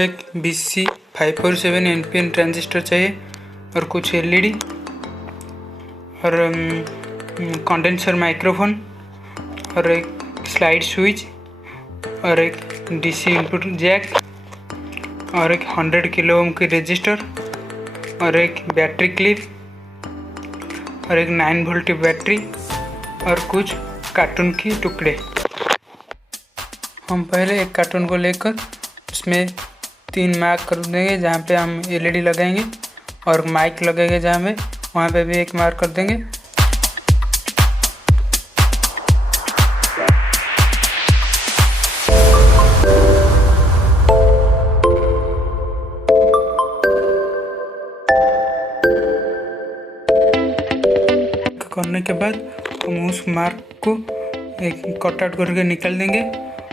एक BC 547 NPN transistor चाहिए और कुछ LED और कंडेंसर माइक्रोफोन और एक स्लाइड स्विच और एक DC इनपुट जैक और एक 100 किलो ओम की रेजिस्टर और एक बैटरी क्लिप और एक 9 वोल्ट की बैटरी और कुछ कार्टून की टुकड़े। हम पहले एक कार्टून को लेकर उसमें 3 मार्क कर देंगे जहाँ पे हम LED लगाएंगे और माइक लगेगा जहाँ में वहाँ पे भी एक मार्क कर देंगे। करने के बाद हम उस मार्क को एक कट आउट करके निकाल देंगे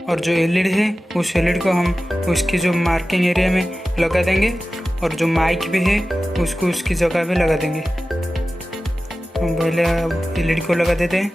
और जो LED है उस LED को हम उसकी जो मार्किंग एरिया में लगा देंगे और जो माइक भी है उसको उसकी जगह पे लगा देंगे। हम पहले LED को लगा देते हैं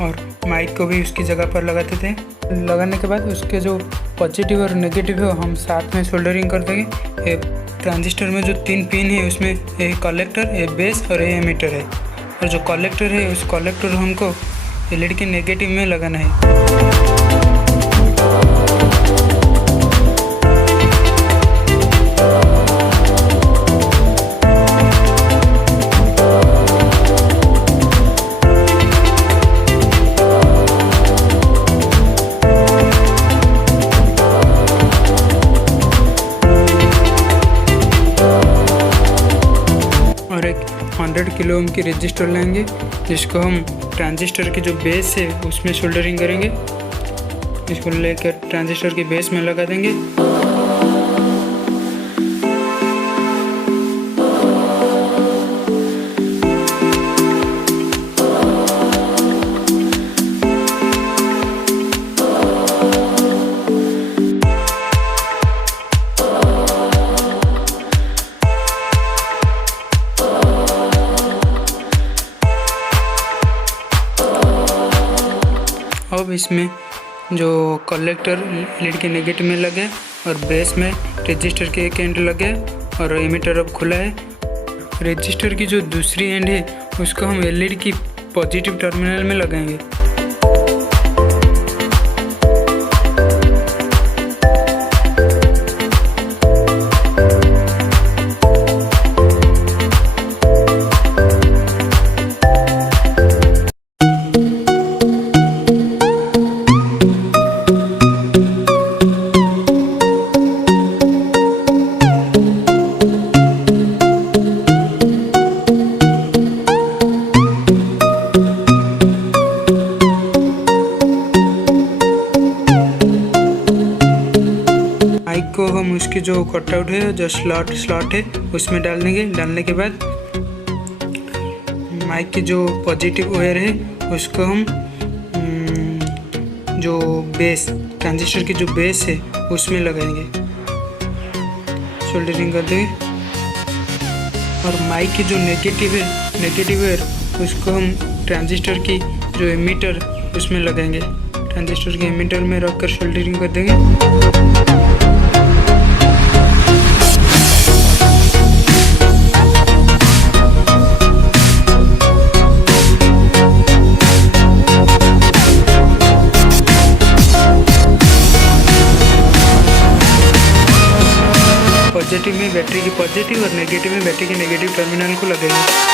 और माइक को भी उसकी जगह पर लगा देते हैं। लगाने के बाद उसके जो पॉजिटिव और नेगेटिव है हम साथ में सोल्डरिंग कर देंगे। एक ट्रांजिस्टर में जो 3 पिन है उसमें एक कलेक्टर, एक बेस और एक एमिटर है और जो कलेक्टर है उस कलेक्टर हमको LED के नेगेटिव में लगाना है। और एक 100 किलो ओम की रेजिस्टर लेंगे जिसको हम ट्रांजिस्टर की जो बेस है उसमें सोल्डरिंग करेंगे। इसको लेकर ट्रांजिस्टर की बेस में लगा देंगे। अब इसमें जो कलेक्टर LED के नेगेटिव में लगे और बेस में रेजिस्टर के एक एंड लगे और एमिटर अब खुला है। रेजिस्टर की जो दूसरी एंड है उसको हम LED की पॉजिटिव टर्मिनल में लगाएंगे। माइक को हम उसकी जो कटआउट है जो स्लॉट है उसमें डाल देंगे। डालने के बाद माइक की जो पॉजिटिव वायर है उसको हम जो बेस ट्रांजिस्टर की जो बेस है उसमें लगाएंगे, सोल्डरिंग कर देंगे। और माइक की जो नेगेटिव वायर उसको हम ट्रांजिस्टर की जो एमिटर उसमें लगाएंगे। ट्रांजिस्टर के एमिटर में रखकर सोल्डरिंग कर देंगे। पॉजिटिव में बैटरी की पॉजिटिव और नेगेटिव में बैटरी के नेगेटिव टर्मिनल को लगाएंगे।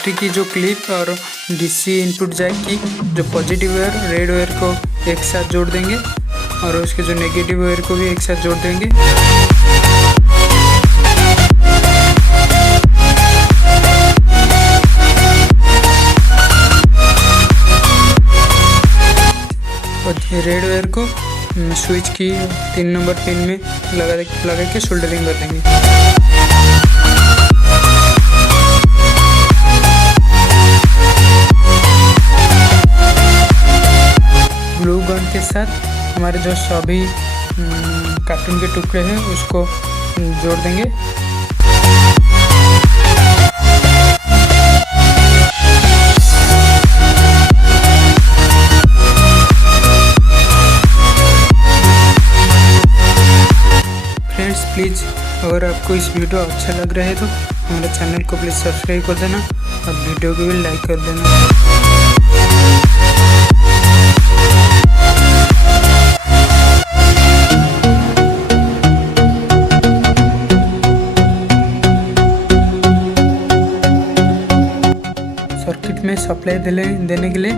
बैटरी की जो क्लिप और डीसी इनपुट जैक की जो पॉजिटिव वायर रेड वायर को एक साथ जोड़ देंगे और उसके जो नेगेटिव वायर को भी एक साथ जोड़ देंगे। और रेड वायर को स्विच की 3 नंबर पिन में लगा के सोल्डरिंग कर देंगे। ग्लू गन के साथ हमारे जो सभी कार्टून के टुकड़े हैं उसको जोड़ देंगे। फ्रेंड्स प्लीज़ अगर आपको इस वीडियो अच्छा लग रहा है तो हमारे चैनल को प्लीज़ सब्सक्राइब कर देना और वीडियो को भी लाइक कर देना। सर्किट में सप्लाई देने के लिए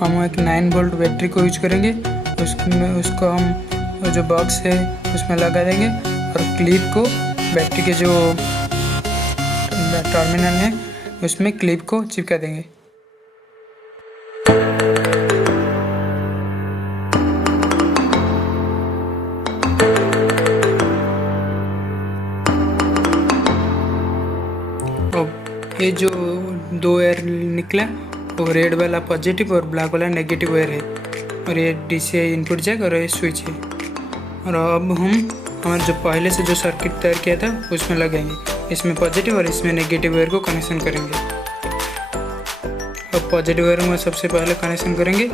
हम एक 9 वोल्ट बैटरी को यूज करेंगे। उसको हम जो बॉक्स है उसमें लगा देंगे और क्लिप को बैटरी के जो टर्मिनल है उसमें क्लिप को चिपका देंगे। ये जो 2 वायर निकला वो रेड वाला पॉजिटिव और ब्लैक वाला नेगेटिव वायर है और ये डीसी इनपुट जैक और ये स्विच है। और अब हम हमारे जो पहले से जो सर्किट तैयार किया था उसमें लगाएंगे, इसमें पॉजिटिव और इसमें नेगेटिव वायर को कनेक्शन करेंगे। अब पॉजिटिव वायर में सबसे पहले कनेक्शन करेंगे।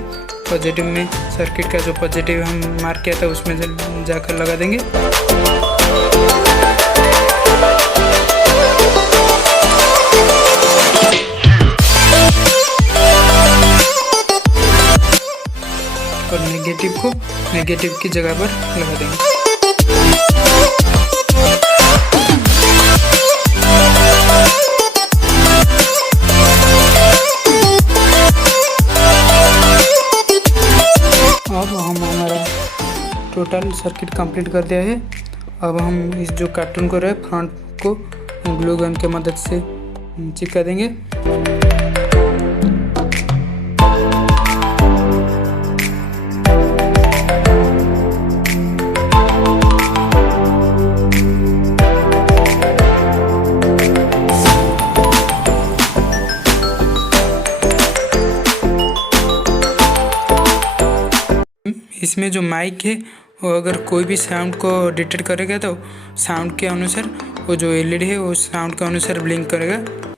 पॉजिटिव में सर्किट का जो पॉजिटिव हम मार्क किया था उसमें जाकर लगा देंगे। और नेगेटिव को नेगेटिव की जगह पर लगा देंगे। अब हम हमारा टोटल सर्किट कंप्लीट कर दिया है। अब हम इस जो कार्टून को रहे फ्रंट को ग्लू गन के मदद से चिपका देंगे। इसमें जो माइक है वो अगर कोई भी साउंड को डिटेक्ट करेगा तो साउंड के अनुसार वो जो एलईडी है वो साउंड के अनुसार ब्लिंक करेगा।